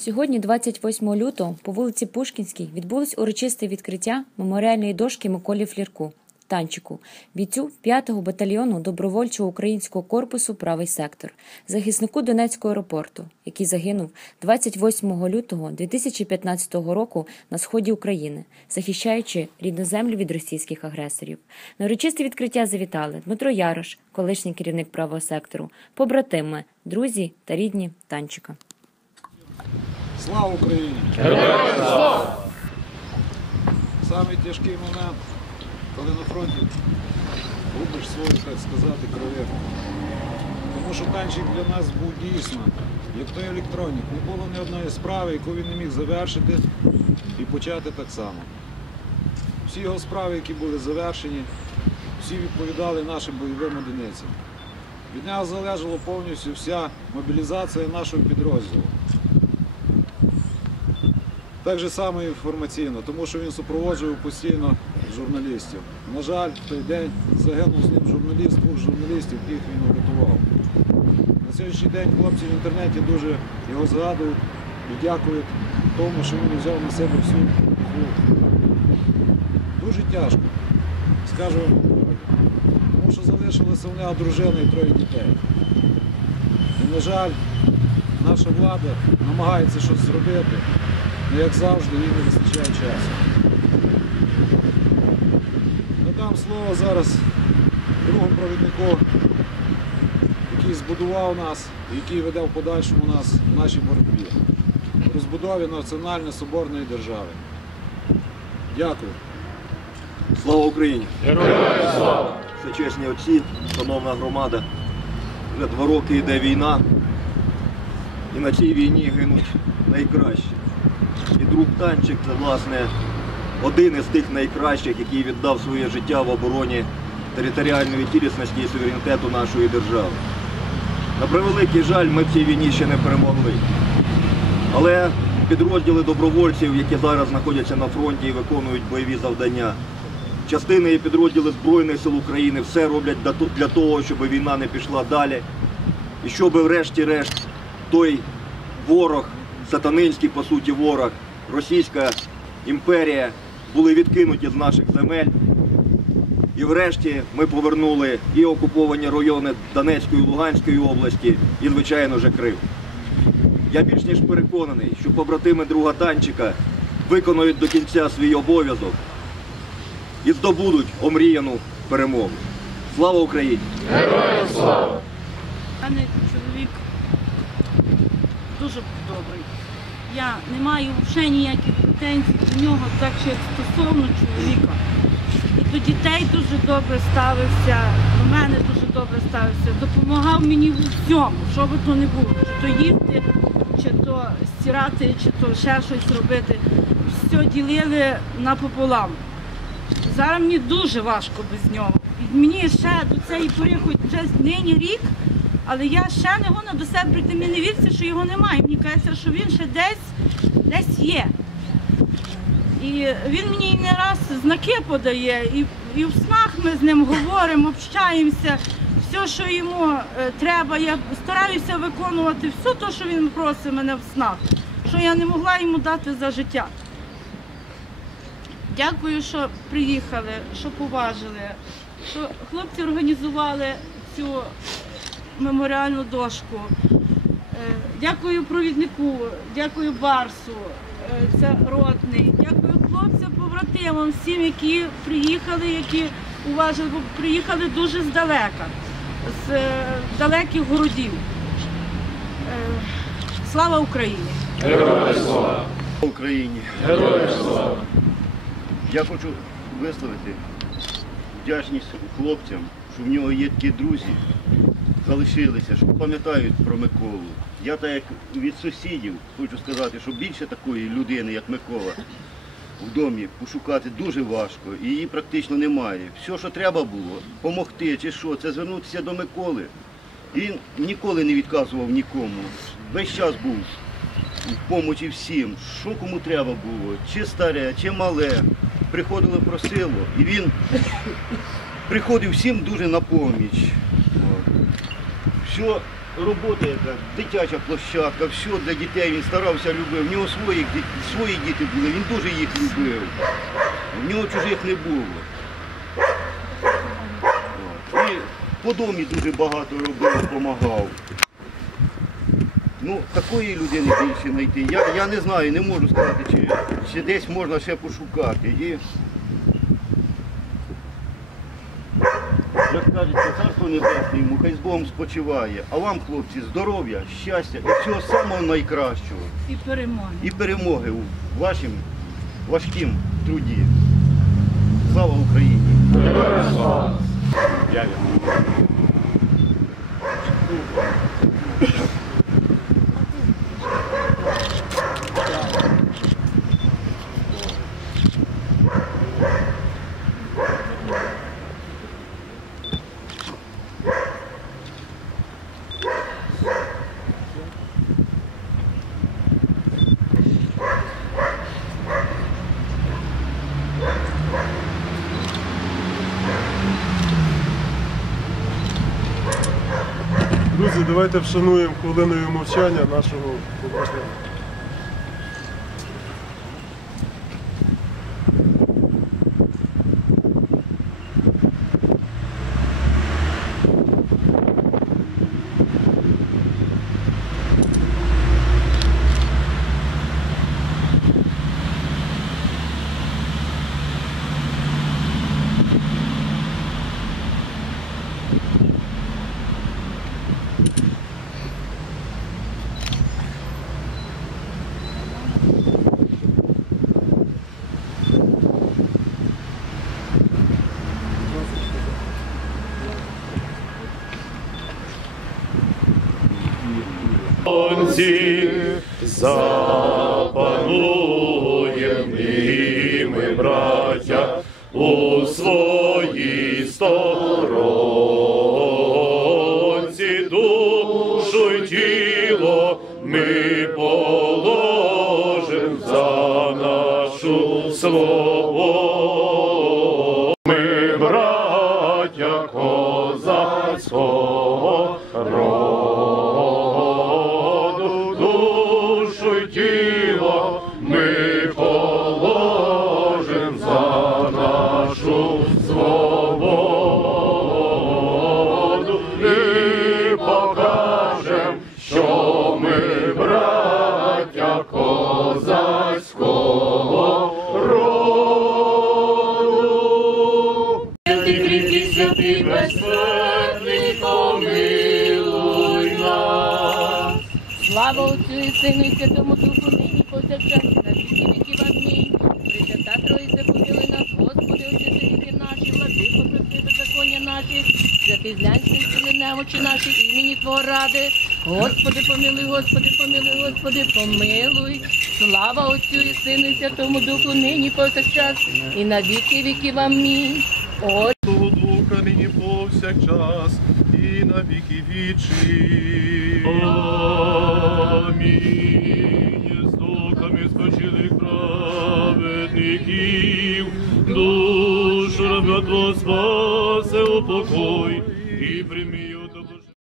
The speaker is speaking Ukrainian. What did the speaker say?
Сьогодні, 28 лютого, по вулиці Пушкінській відбулось урочисте відкриття меморіальної дошки Миколі Флірку, танчику, бійцю 5-го батальйону добровольчого українського корпусу Правий сектор, захиснику Донецького аеропорту, який загинув 28 лютого 2015 року на сході України, захищаючи рідну землю від російських агресорів. На урочисте відкриття завітали Дмитро Ярош, колишній керівник правого сектору, побратими, друзі та рідні танчика. Слава Україні! Героям слава! Самий тяжкий момент, коли на фронті губиш свою, так сказати, кров'я. Тому що танчик для нас був дійсно, як той електронік. Не було ні одної справи, яку він не міг завершити і почати так само. Всі його справи, які були завершені, всі відповідали нашим бойовим одиницям. Від нього залежала повністю вся мобілізація нашого підрозділу. Так же само інформаційно, тому що він супроводжував постійно журналістів. На жаль, в той день загинув з ним журналіст, двох журналістів, яких він врятував. На сьогоднішній день хлопці в інтернеті дуже його згадують і дякують тому, що він взяв на себе всю службу. Дуже тяжко, скажу вам. Тому що залишилася в нього дружина і троє дітей. І, на жаль, наша влада намагається щось зробити. Ну, як завжди, їй не вистачає часу. Надам слово зараз другому провіднику, який збудував нас, який веде в подальшому нас в нашій боротьбі. Розбудові національної соборної держави. Дякую. Слава Україні! Героям слава! Всечесні отці, шановна громада. Вже два роки йде війна, і на цій війні гинуть найкращі. Друг танчик це власне один із тих найкращих, який віддав своє життя в обороні територіальної цілісності і суверенітету нашої держави. На превеликий жаль, ми в цій війні ще не перемогли. Але підрозділи добровольців, які зараз знаходяться на фронті і виконують бойові завдання, частини і підрозділи Збройних сил України все роблять для того, щоб війна не пішла далі. І щоб врешті-решт той ворог, сатанинський, по суті, ворог, Російська імперія були відкинуті з наших земель. І врешті ми повернули і окуповані райони Донецької і Луганської області, і, звичайно ж, Крим. Я більш ніж переконаний, що побратими друга танчика виконують до кінця свій обов'язок і здобудуть омріяну перемогу. Слава Україні! Героям слава! мене чоловік дуже добрий. Я не маю взагалі ніяких претензій до нього, так що як стосовно чоловіка. І до дітей дуже добре ставився, до мене дуже добре ставився, допомагав мені в усьому, що би то не було, чи то їсти, чи то стирати, чи то ще щось робити. Все ділили напополам. Зараз мені дуже важко без нього. І мені ще до цієї пори, хоч вже нині рік, але я ще не можу до себе прийти. Мені не віриться, що його немає. Мені кажеться, що він ще десь десь є. І він мені не раз знаки подає, і і в снах ми з ним говоримо, общаємося. Все, що йому е, треба, я стараюся виконувати все те, що він просить мене в снах, що я не могла йому дати за життя. Дякую, що приїхали, що поважили, що хлопці організували цю меморіальну дошку. Е, дякую провіднику, дякую Барсу, е, це ротний. Дякую хлопцям, побратимам, всім, які приїхали, які уважили, бо приїхали дуже здалека, з е, далеких городів. Слава Україні! Героям слава! Україні! Героям слава! Я хочу висловити вдячність хлопцям, що в нього є такі друзі, залишилися, що пам'ятають про Миколу. Я так як від сусідів хочу сказати, що більше такої людини, як Микола, в домі пошукати дуже важко її практично немає. Все, що треба було, допомогти чи що, це звернутися до Миколи. Він ніколи не відказував нікому. Весь час був в помочі всім, що кому треба було, чи старе, чи мале. Приходили просило, і він приходив всім дуже на поміч. Все робота яка, дитяча площадка, все для дітей він старався любив. В нього свої, свої діти були, він дуже їх любив. В нього чужих не було. І по домі дуже багато робив, допомагав. Ну, такої людини більше знайти. Я, я не знаю, не можу сказати, чи, чи десь можна ще пошукати. І, як кажеться, царство небесне йому, хай з Богом спочиває. А вам, хлопці, здоров'я, щастя і всього самого найкращого. І перемоги. І перемоги у вашому важкім труді. Слава Україні! Друзі, давайте вшануємо хвилиною мовчання нашого побратима. Сонці запануєм і ми, браття, у своїй сторонці душу й тіло ми положим за нашу свободу. Нашу свободу і покажем, що ми браття козацького роду. Святий помилуй. Слава Отцю і Сину і Святому Духу, нині повсякчас на віки віків. Амінь. Пресвята Троїця, помилуй нас, Господи, очистителі наші, владико, прости наші, святий злянський сили немочі наші, імені Твого ради. Господи, помилуй, Господи, помилуй, Господи, помилуй. Слава Отцю і Сину і Святому Духу, нині повсякчас і на віки віків. Амінь. О, Святого Духа нині повсякчас і на віки вічі. Амінь. З духами спочилих праведників, душу спасе упокой,